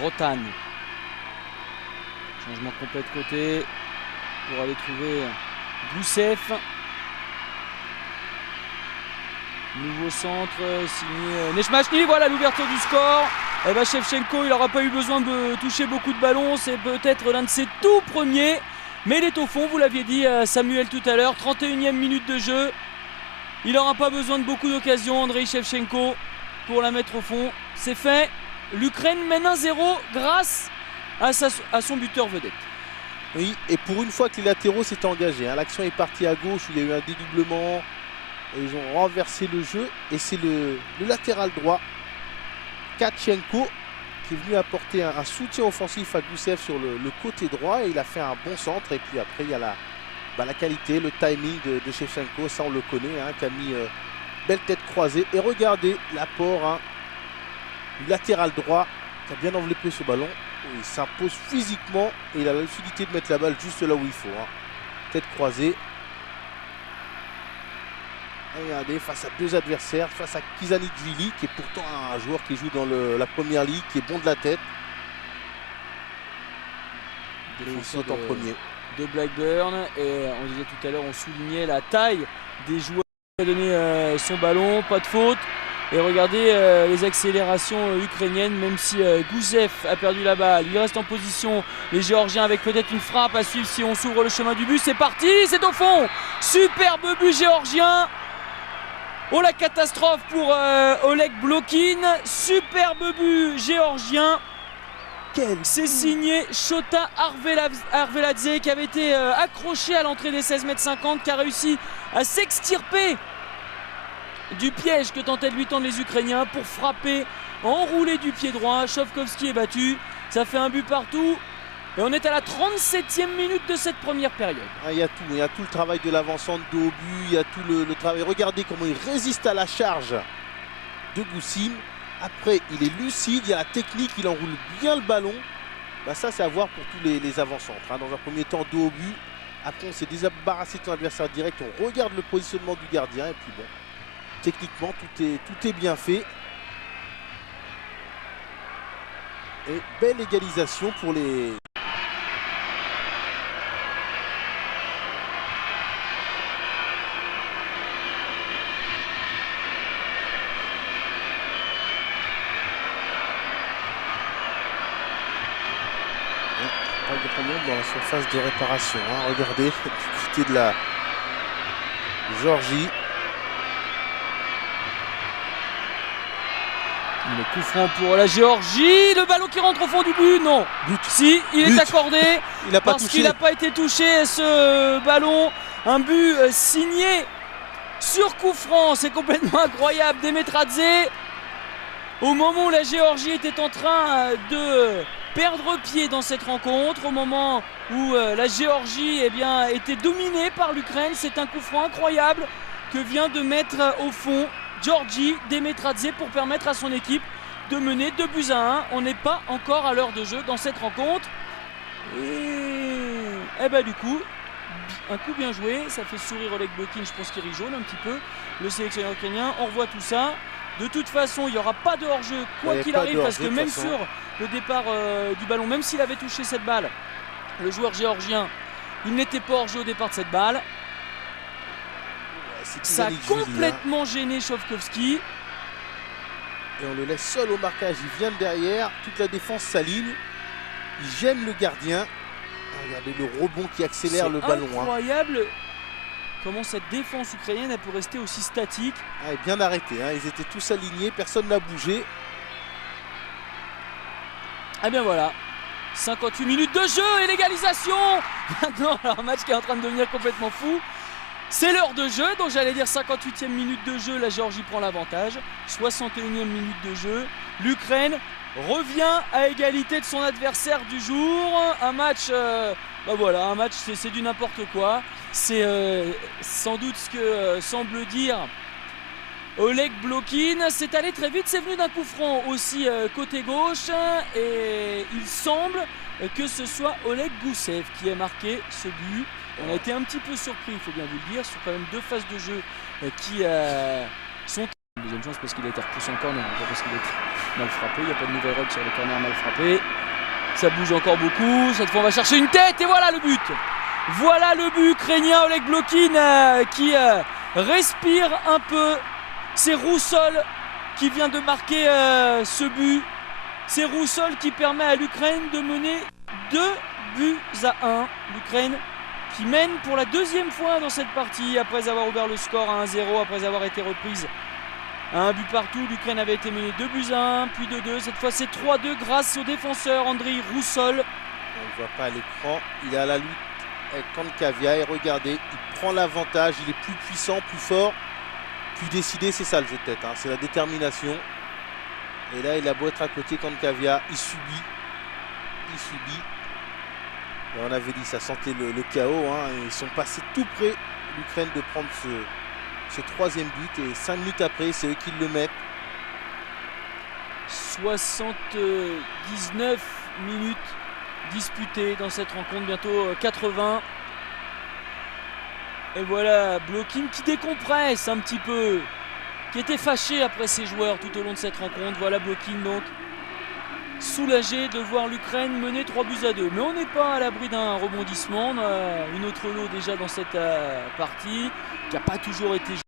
Rotan. Changement complet de côté pour aller trouver Goussev. Nouveau centre signé Nechmachny. Voilà l'ouverture du score. Et ben Shevchenko, il n'aura pas eu besoin de toucher beaucoup de ballons. C'est peut-être l'un de ses tout premiers. Mais il est au fond, vous l'aviez dit Samuel tout à l'heure. 31e minute de jeu. Il n'aura pas besoin de beaucoup d'occasions, Andrei Shevchenko, pour la mettre au fond. C'est fait. L'Ukraine mène 1-0 grâce à son buteur vedette. Oui, et pour une fois que les latéraux s'étaient engagés, hein, l'action est partie à gauche, il y a eu un dédoublement, et ils ont renversé le jeu, et c'est le latéral droit, Tkachenko, qui est venu apporter un soutien offensif à Goussev sur le côté droit, et il a fait un bon centre, et puis après il y a la qualité, le timing de Shevchenko, ça on le connaît, hein, qui a mis belle tête croisée, et regardez l'apport hein, du latéral droit, qui a bien enveloppé ce ballon. Il s'impose physiquement et il a la lucidité de mettre la balle juste là où il faut. Hein. Tête croisée. Et regardez, face à deux adversaires, face à Khizanishvili, qui est pourtant un joueur qui joue dans la première ligue, qui est bon de la tête. Et il saute en premier. De Blackburn. Et on disait tout à l'heure, on soulignait la taille des joueurs qui a donné son ballon, pas de faute. Et regardez les accélérations ukrainiennes, même si Goussev a perdu la balle. Il reste en position, les Géorgiens, avec peut-être une frappe à suivre si on s'ouvre le chemin du but. C'est parti, c'est au fond. Superbe but géorgien. Oh la catastrophe pour Oleg Blokin. Superbe but géorgien. C'est signé Shota Arveladze qui avait été accroché à l'entrée des 16,50 m, qui a réussi à s'extirper du piège que tentaient de lui tendre les Ukrainiens pour frapper, enrouler du pied droit. Shovkovski est battu, ça fait un but partout et on est à la 37e minute de cette première période. Ah, il y a tout le travail de l'avancante de haut but, il y a tout le travail. Regardez comment il résiste à la charge de Goussim. Après, il est lucide, il y a la technique, il enroule bien le ballon. Bah, ça, c'est à voir pour tous les avant-centres. Hein. Dans un premier temps, dos au but. Après, on s'est débarrassé de son adversaire direct. On regarde le positionnement du gardien et puis bon. Techniquement, tout est bien fait. Et belle égalisation pour les... Pas de problème dans la surface de réparation. Hein. Regardez, du côté de la Géorgie. Le coup franc pour la Géorgie, le ballon qui rentre au fond du but, non. But. Si, il est accordé il n'a pas parce touché. qu'il n'a pas été touché ce ballon. Un but signé sur coup franc, c'est complètement incroyable. Demetradze, au moment où la Géorgie était en train de perdre pied dans cette rencontre, au moment où la Géorgie était dominée par l'Ukraine, c'est un coup franc incroyable que vient de mettre au fond Georgi Demetradze pour permettre à son équipe de mener 2-1. On n'est pas encore à l'heure de jeu dans cette rencontre. Et du coup, un coup bien joué. Ça fait sourire Oleg Blokin, je pense qu'il rit jaune un petit peu. Le sélectionneur ukrainien, on revoit tout ça. De toute façon, il n'y aura pas de hors-jeu, quoi qu'il arrive, parce que même sur le départ du ballon, même s'il avait touché cette balle, le joueur géorgien, il n'était pas hors-jeu au départ de cette balle. Ça a complètement gêné Shovkovski. Et on le laisse seul au marquage, il vient de derrière, toute la défense s'aligne, il gêne le gardien. Regardez le rebond qui accélère le ballon. C'est incroyable comment cette défense ukrainienne elle peut rester aussi statique. Ah, et bien arrêté, hein. Ils étaient tous alignés, personne n'a bougé. Et bien voilà, 58 minutes de jeu et l'égalisation. Maintenant, un match qui est en train de devenir complètement fou. C'est l'heure de jeu, donc j'allais dire 58e minute de jeu, la Géorgie prend l'avantage. 61e minute de jeu, l'Ukraine revient à égalité de son adversaire du jour. Un match, un match c'est du n'importe quoi. C'est sans doute ce que semble dire Oleg Blokin. C'est allé très vite, c'est venu d'un coup franc aussi côté gauche. Et il semble que ce soit Oleg Goussev qui ait marqué ce but. On a été un petit peu surpris, il faut bien vous le dire, sur quand même deux phases de jeu qui sont... deuxième chance parce qu'il a été repoussé en corner, pas parce qu'il est mal frappé. Il n'y a pas de nouvelle règle sur les corners mal frappés. Ça bouge encore beaucoup. Cette fois, on va chercher une tête et voilà le but. Voilà le but ukrainien. Oleg Blokin qui respire un peu. C'est Roussol qui vient de marquer ce but. C'est Roussol qui permet à l'Ukraine de mener 2-1. L'Ukraine qui mène pour la deuxième fois dans cette partie après avoir ouvert le score à 1-0, après avoir été reprise à un but partout. L'Ukraine avait été menée 2-1, puis 2-2. Cette fois, c'est 3-2 grâce au défenseur Andriy Roussol. On ne voit pas à l'écran. Il est à la lutte avec Kankavia et regardez, il prend l'avantage. Il est plus puissant, plus fort, plus décidé. C'est ça le jeu de tête, hein. C'est la détermination. Et là, il a beau être à côté Kankavia, il subit. Il subit. Et on avait dit, ça sentait le chaos, hein. Ils sont passés tout près, l'Ukraine, de prendre ce troisième but. Et 5 minutes après, c'est eux qui le mettent. 79 minutes disputées dans cette rencontre, bientôt 80. Et voilà Blokin qui décompresse un petit peu, qui était fâché après ses joueurs tout au long de cette rencontre. Voilà Blokin donc soulagé de voir l'Ukraine mener 3-2. Mais on n'est pas à l'abri d'un rebondissement. On a une autre lot déjà dans cette partie qui n'a pas toujours été jouée.